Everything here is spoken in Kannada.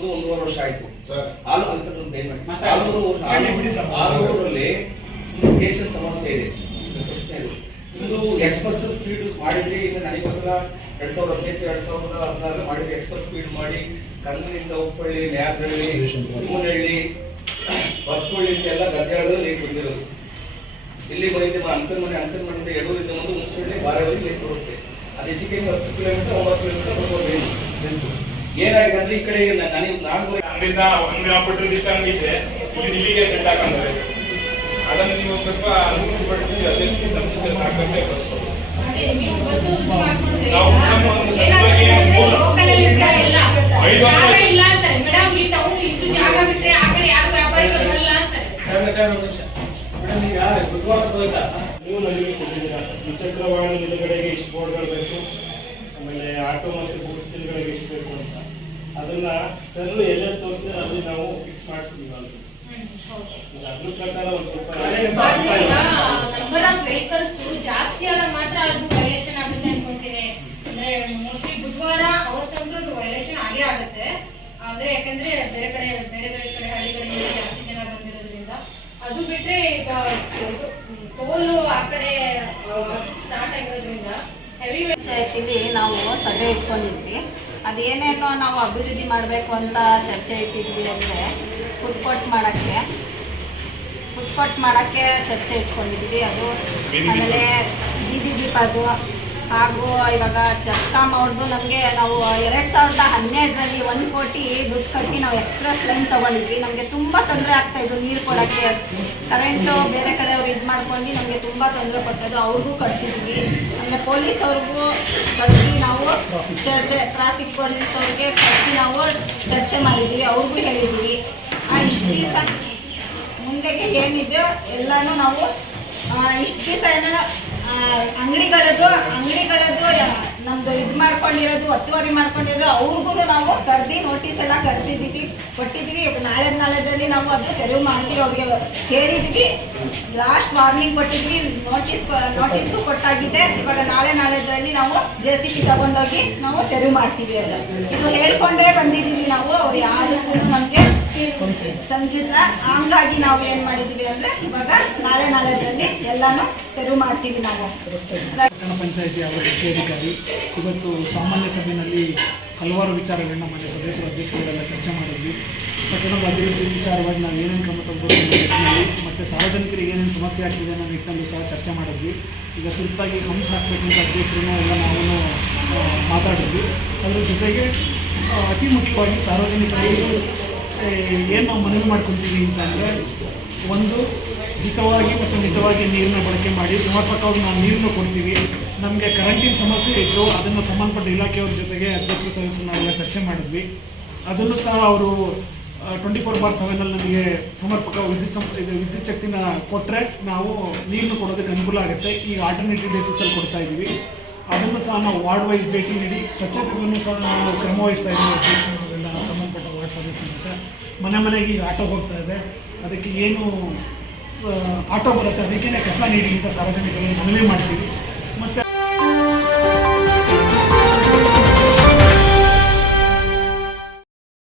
ಒಂದು ಒಂದೂವರೆ ವರ್ಷ ಆಯ್ತು. ಹಾಲು ಅಂತರಲ್ಲಿ ಇರಿಗೇಷನ್ ಸಮಸ್ಯೆ ಇದೆ. ಇದು. ಎಕ್ಸ್ಪ್ರೆಸ್ ಸ್ಪೀಡ್ ಮಾಡಿದ್ರಿ ಈಗ ನನಗೆ ಗೊತ್ತಿಲ್ಲ ಎರಡ್ ಸಾವಿರದ ಹದಿನೈದು ಎರಡ್ ಸಾವಿರದ ಹದಿನಾರು ಮಾಡಿದ್ರಿ ಎಕ್ಸ್ಪ್ರೆಸ್ ಸ್ಪೀಡ್ ಮಾಡಿ ಕನ್ನಡಿಂದ ಉಪ್ಪಳ್ಳಿ ನ್ಯಾಪಳ್ಳಿ ಮೂನಹಳ್ಳಿ ಬಸ್ಕೊಳ್ಳಿ ಎಲ್ಲ ಗದ್ದೆಗಳಲ್ಲಿ ಲೇಟ್ ಬಂದಿರೋದು ಇಲ್ಲಿ ಬಂದಿದ್ದೆ ಅಂತರ್ ಮನೆ ಅಂತರ್ ಮನೆಯಿಂದ ಎಡೂರಿಂದ ಒಂದು ಮುನ್ಸಿಪಲ್ಲಿ ಬಾರಾವಳಿ ಲೇಟ್ ಬರುತ್ತೆ. ಅದು ಹೆಚ್ಚಿಗೆ ಹತ್ತು ಕಿಲೋಮೀಟರ್ ಒಂಬತ್ತು ಕಿಲೋಮೀಟರ್ ಬರ್ಬೋದು ಏನಾಗಿದೆ ಅಂದ್ರೆ ಈ ಕಡೆ ಇಲ್ಲ ನನಗೆ ನಾನು ಅಲ್ಲಿಂದ ಒಂದು ಕಿಲೋಮೀಟರ್ ಡಿಸ್ಟೆನ್ಸ್ ಇದ್ರೆ ಇಲ್ಲಿ ಇಲ್ಲಿಗೆ ಸೆಟ್ ಹಾಕಂದ್ರೆ ಅದನ್ನು ನೀವು ಸ್ವಲ್ಪ ಮುಗಿಸ್ಬಿಟ್ಟು ಅದೇ ನಮ್ಗೆ ಸಾಕಂತೆ ಕಳಿಸೋದು ಅದೇ ನೀವು ಬಂದು ಇದು ಮಾಡ್ಕೊಂಡ್ರೆ ನಾವು ನಮ್ಮ ಒಂದು ಸಲುವಾಗಿ ಏನಾಗುತ್ತೆ ಮೂಲ- ಲೋಕಲ್ ಅಲ್ಲಿ ಇರ್ತಾರೆ ಎಲ್ಲ ಐದು ವರ್ಷ- ಜಾಗ ಇಲ್ಲ ಅಂತಾರೆ. ಮೇಡಮ್ ಈ ಟೌನ್ ಇಷ್ಟು ಜಾಗ ಬಿಟ್ರೆ ಆ ಯಾರು ವ್ಯಾಪಾರಿಗಳು ಬರಲ್ಲ ಅಂತಾರೆ. ಸರ್ ಸರ್ ಒಂದು ನಿಮಿಷ. ಮೇಡಮ್ ಈಗ ಬುಧವಾರ ಹೋಯ್ತಾ ನೀವು ನನಗೆ ಕೊಟ್ಟಿದ್ದೀರಾ? ದ್ವಿಚಕ್ರ ವಾಹನ ನಿಲುಗಡೆಗೆ ಇಷ್ಟು ಬೋರ್ಡ್ಗಳು ಬೇಕು. ಆಮೇಲೆ ಆಟೋ ಮತ್ತು ಬುಕ್ಸ್ ನಿಲುಗಡೆಗೆ ಇಷ್ಟು ಬೇಕು. ಅಂತ. ಅದನ್ನ ಸರ್ ಎಲ್ಲೆಲ್ಲಿ ತೋರಿಸಿದ್ರೆ ಅಲ್ಲಿ ನಾವು ಫಿಕ್ಸ್ ಅಲ್ಲಿ ಅದ್ರ ಪ್ರಕಾರ ಒಂದು ಸ್ವಲ್ಪ ಆದ್ರೆ ಈಗ ನಂಬರ್ ಆಫ್ ವೆಹಿಕಲ್ಸ್ ಜಾಸ್ತಿ ಆದಾಗ ಮಾತ್ರ ಅದು ವೈಲೇಷನ್ ಆಗುತ್ತೆ ಅನ್ಕೊಂತೀನಿ. ಅಂದ್ರೆ ಮೋಸ್ಟ್ಲಿ ಬುಧವಾರ ಅವತ್ತಂದ್ರೂ ಅದು ವೈಲೇಷನ್ ಆಗೇ ಆಗುತ್ತೆ. ಅಂದ್ರೆ ಯಾಕಂದ್ರೆ ಬೇರೆ ಕಡೆ ಬೇರೆ ಬೇರೆ ಕಡೆ ಹಳ್ಳಿಗಳಿಂದ ಜಾಸ್ತಿ ಜನ ಬಂದಿರೋದ್ರಿಂದ ಅದು ಬಿಟ್ರೆ ಈಗ ಟೋಲು ಆ ಕಡೆ ಸ್ಟಾರ್ಟ್ ಆಗಿರೋದ್ರಿಂದ ಹೆವಿ ಪಂಚಾಯತಿಲಿ ನಾವು ಸಭೆ ಇಟ್ಕೊಂಡಿದ್ವಿ. ಅದೇನೇನೋ ನಾವು ಅಭಿವೃದ್ಧಿ ಮಾಡಬೇಕು ಅಂತ ಚರ್ಚೆ ಇಟ್ಟಿದ್ವಿ ಅಂದರೆ ಫುಡ್ ಕೋರ್ಟ್ ಮಾಡೋಕ್ಕೆ. ಫುಡ್ ಕೋರ್ಟ್ ಮಾಡೋಕ್ಕೆ ಚರ್ಚೆ ಇಟ್ಕೊಂಡಿದ್ವಿ. ಅದು ಆಮೇಲೆ ಬೀದಿ ದೀಪ ಅದು. ಹಾಗೂ ಇವಾಗ ಚಸ್ಕಾಮ್ ಅವ್ರದ್ದು ನಮಗೆ ನಾವು ಎರಡು ಸಾವಿರದ ಹನ್ನೆರಡರಲ್ಲಿ ಒಂದು ಕೋಟಿ ದುಡ್ಡು ಕಟ್ಟಿ ನಾವು ಎಕ್ಸ್ಪ್ರೆಸ್ ಲೈನ್ ತೊಗೊಂಡಿದ್ವಿ. ನಮಗೆ ತುಂಬ ತೊಂದರೆ ಆಗ್ತಾಯಿದ್ದು ನೀರು ಕೊಡೋಕ್ಕೆ. ಕರೆಂಟು ಬೇರೆ ಕಡೆ ಅವ್ರು ಇದು ಮಾಡ್ಕೊಂಡು ನಮಗೆ ತುಂಬ ತೊಂದರೆ ಕೊಡ್ತಾಯಿದ್ದು ಅವ್ರಿಗೂ ಕಟ್ಸಿದ್ವಿ ಆಮೇಲೆ ಪೊಲೀಸ್ ಅವ್ರಿಗೂ ಕಳಿಸಿ ನಾವು ಚರ್ಚೆ ಟ್ರಾಫಿಕ್ ಪೊಲೀಸ್ ಅವ್ರಿಗೆ ಕಳಿಸಿ ನಾವು ಚರ್ಚೆ ಮಾಡಿದ್ವಿ ಅವ್ರಿಗೂ ಹೇಳಿದ್ವಿ. ಆ ಇಷ್ಟು ದಿವಸ ಮುಂದೆಗೆ ಏನಿದೆಯೋ ಎಲ್ಲಾನು ನಾವು ಇಷ್ಟು ದಿವಸ ಏನೋ ಅಂಗಡಿಗಳದ್ದು ಅಂಗಡಿಗಳದ್ದು ನಮ್ಮ ನಮ್ದು ಮಾಡ್ಕೊಂಡಿರೋದು, ಒತ್ತುವರಿ ಮಾಡ್ಕೊಂಡಿರೋದು ಅವ್ರಿಗೂ ನಾವು ಕರೆದಿ ನೋಟಿಸ್ ಎಲ್ಲ ಕಳಿಸಿದ್ದೀವಿ ಕೊಟ್ಟಿದ್ದೀವಿ ನಾಳೆ ನಾಳೆದಲ್ಲಿ ನಾವು ಅದು ತೆರವು ಮಾಡ್ತೀವಿ ಅವ್ರಿಗೆ. ಹೇಳಿದ್ವಿ ಲಾಸ್ಟ್ ವಾರ್ನಿಂಗ್ ಕೊಟ್ಟಿದ್ವಿ. ನೋಟಿಸ್ ನೋಟಿಸು ಕೊಟ್ಟಾಗಿದೆ. ಇವಾಗ ನಾಳೆ ನಾಳೆದ್ರಲ್ಲಿ ನಾವು ಜೆ ಸಿ ಪಿ ತಗೊಂಡೋಗಿ ನಾವು ತೆರವು ಮಾಡ್ತೀವಿ ಅದು ಇದು ಹೇಳ್ಕೊಂಡೇ ಬಂದಿದ್ದೀವಿ ನಾವು. ಅವ್ರು ಯಾರು ನಮಗೆ ಸಂಗೀತ, ಹಂಗಾಗಿ ನಾವು ಏನು ಮಾಡಿದ್ದೀವಿ ಅಂದರೆ ಇವಾಗ ನಾಳೆ ನಾಳೆದ್ರಲ್ಲಿ ಎಲ್ಲಾನು ತೆರವು ಮಾಡ್ತೀವಿ ನಾವು. ಪಟ್ಟಣ ಪಂಚಾಯಿತಿ ಅವರ ಅಧಿಕಾರಿ, ಇವತ್ತು ಸಾಮಾನ್ಯ ಸಭೆಯಲ್ಲಿ ಹಲವಾರು ವಿಚಾರಗಳನ್ನ ಮಾನ್ಯ ಸದಸ್ಯರ ಅಧ್ಯಕ್ಷರೆಲ್ಲ ಚರ್ಚೆ ಮಾಡಿದ್ವಿ. ಪಟ್ಟಣದ ಅಭಿವೃದ್ಧಿ ವಿಚಾರವಾಗಿ ನಾವು ಏನೇನು ಕ್ರಮ ತಗೋಬೇಕು ಮತ್ತು ಸಾರ್ವಜನಿಕರಿಗೆ ಏನೇನು ಸಮಸ್ಯೆ ಆಗ್ತಿದೆ ಅನ್ನೋ ನಿಟ್ಟಿನಲ್ಲಿ ಸಹ ಚರ್ಚೆ ಮಾಡಿದ್ವಿ. ಈಗ ತುರ್ತಾಗಿ ಹಂಸ ಹಾಕಬೇಕು ಅಂತ ಅಧ್ಯಕ್ಷರು ಎಲ್ಲ ನಾವು ಮಾತಾಡಿದ್ವಿ. ಅದರ ಜೊತೆಗೆ ಅತಿ ಮುಖ್ಯವಾಗಿ ಸಾರ್ವಜನಿಕರಿಗೆ ಏನು ನಾವು ಮನವಿ ಮಾಡ್ಕೊತೀವಿ ಅಂತಂದರೆ, ಒಂದು, ಹಿತವಾಗಿ ಮತ್ತು ಮಿತವಾಗಿ ನೀರನ್ನ ಬಳಕೆ ಮಾಡಿ, ಸಮರ್ಪಕವಾಗಿ ನಾವು ನೀರನ್ನು ಕೊಡ್ತೀವಿ. ನಮಗೆ ಕರೆಂಟಿನ ಸಮಸ್ಯೆ ಇತ್ತು, ಅದನ್ನು ಸಂಬಂಧಪಟ್ಟ ಇಲಾಖೆಯವ್ರ ಜೊತೆಗೆ ಅಧ್ಯಕ್ಷರು ಸದಸ್ಯರು ನಾವೆಲ್ಲ ಚರ್ಚೆ ಮಾಡಿದ್ವಿ. ಅದನ್ನು ಸಹ ಅವರು ಟ್ವೆಂಟಿ ಫೋರ್ ಬಾರ್ ಸೆವೆನಲ್ಲಿ ನಮಗೆ ಸಮರ್ಪಕ ವಿದ್ಯುತ್ ಸಂ ಇದು ವಿದ್ಯುತ್ ಶಕ್ತಿನ ಕೊಟ್ಟರೆ ನಾವು ನೀರನ್ನು ಕೊಡೋದಕ್ಕೆ ಅನುಕೂಲ ಆಗುತ್ತೆ. ಈ ಆಲ್ಟರ್ನೇಟಿವ್ ಬೇಸಿಸಲ್ಲಿ ಕೊಡ್ತಾ ಇದ್ದೀವಿ ಅದನ್ನು ಸಹ ನಾವು ವಾರ್ಡ್ ವೈಸ್ ಭೇಟಿ ನೀಡಿ, ಸ್ವಚ್ಛತೆಯನ್ನು ಸಹ ನಾವು ಕ್ರಮವಹಿಸ್ತಾ ಇದ್ದೀವಿ ಅಧ್ಯಕ್ಷರುಗಳೆಲ್ಲ ಸಂಬಂಧಪಟ್ಟ ವಾರ್ಡ್ ಸದಸ್ಯರ ಜೊತೆ ಮನೆ ಮನೆಗೆ ಈಗ ಆಟೋ ಹೋಗ್ತಾ ಇದೆ. ಅದಕ್ಕೆ ಏನು ಆಟೋ ಬರುತ್ತೆ. ಅದಕ್ಕೇ ಕಸ ನೀಡಿ ಅಂತ ಸಾರ್ವಜನಿಕರಲ್ಲಿ ಮನವಿ ಮಾಡ್ತೀವಿ